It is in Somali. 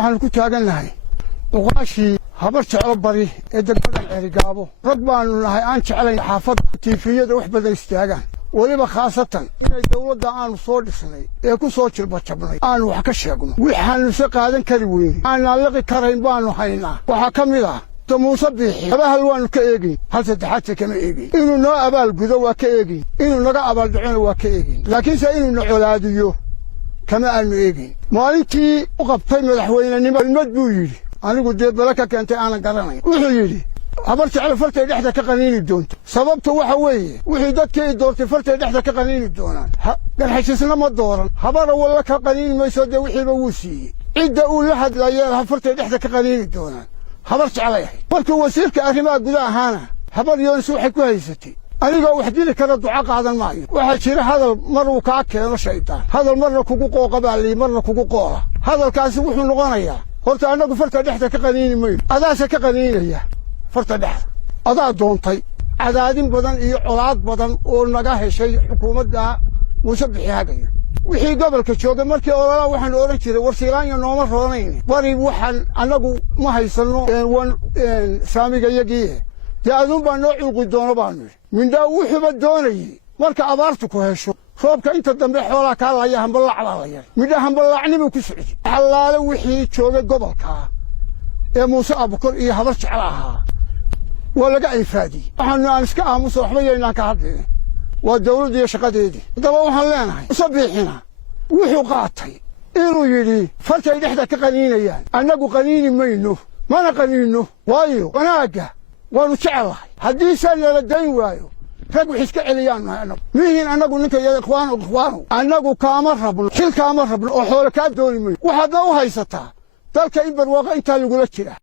waxaan ku taagannahay duqaashii habar jeclo bari ee degmada Ceerigaabo rag baanu nahay aan jeclayn xaafadda tiifiyada wax badan istaagaan waliba khaasatan inay dawladda aanu soo dhisnay ee ku soo jilbajabnay aanu wax ka sheegno waxaanu se qaadan kari weyn aan liqi karayn baanu haynaa waxa kamid ah Muuse Biixi abahal waanu ka eegin hal saddexaad kama eegin inuu noo abaal gudo waa ka eegin inuu naga abaal dhicino waa ka eegin laakiin se inuu nacolaadiyo kama aanu eegin maalintii u qabtay madaxweynenimo mid buu yiri anigu dee balaka keentay aan garanayn wuxuu yiri habar jecel fartay dhexda ka qaniini doonto sababtu waxa weeye wixii dadkii doortay fartay dhexda ka qaniini doonaan garxashisna ma dooran habara wala ka qaniini mayso dee wixiiba wuu siiyey cidda uu la hadlayay fartay dhexda ka qaniini doonaan habar jecel markuu wasiirka arrimaha gudaha ahaana habar yoon soo waxay ku haysatay anigoo wax dili kara duca qaadan maayo waxa jira hadal mar uu ka keeno shaydaan hadal marna kugu qooqabaali marna kugu qoora hadalkaasi wuxuu noqonayaa horta anagu farta dhexda ka qaniini mayno adaasa ka qaniinaya farta dhexda adaa doontay cadaadin badan iyo colaad badan oo naga heshay xukuumadda Muuse Biixi hagayo wixii gobolka joogay markii olala waxaan oran jiray warsiilaanyo nooma roonayn bari waxaan anagu ma haysano saamiga yagii jaadun baa noo cuqi doono baanu mindhaa wuxuuba doonayay marka abaartu ku hesho roobka inta dambe xoolaha ka laaya hambalac la yar midha hambalacnimu ku socday xalaale wixii joogay gobolka ee Muuse Abukar iyo habar jecel ahaa waa laga ifaadi waxaanu aan iska aamuso waxba yeeynaan ka hadlin waa dawladda iyo shaqadeedii daba waxaan leenahay Muuse Biixina wuxuu qaatay inuu yiri fartay dhexda ka qaniinayaan anagu qaniini mayno mana qaniino waayo wanaaga waanu jecelahay haddii saan la dayn waayo rag wax iska celiyaan anagu mihin anagu ninka iyo ikhwaanu anagu kaama rabno xil kaama rabno oo xoolo ka dooni mayno waxaad u haysataa dalka in barwaaqo inta lagu la jira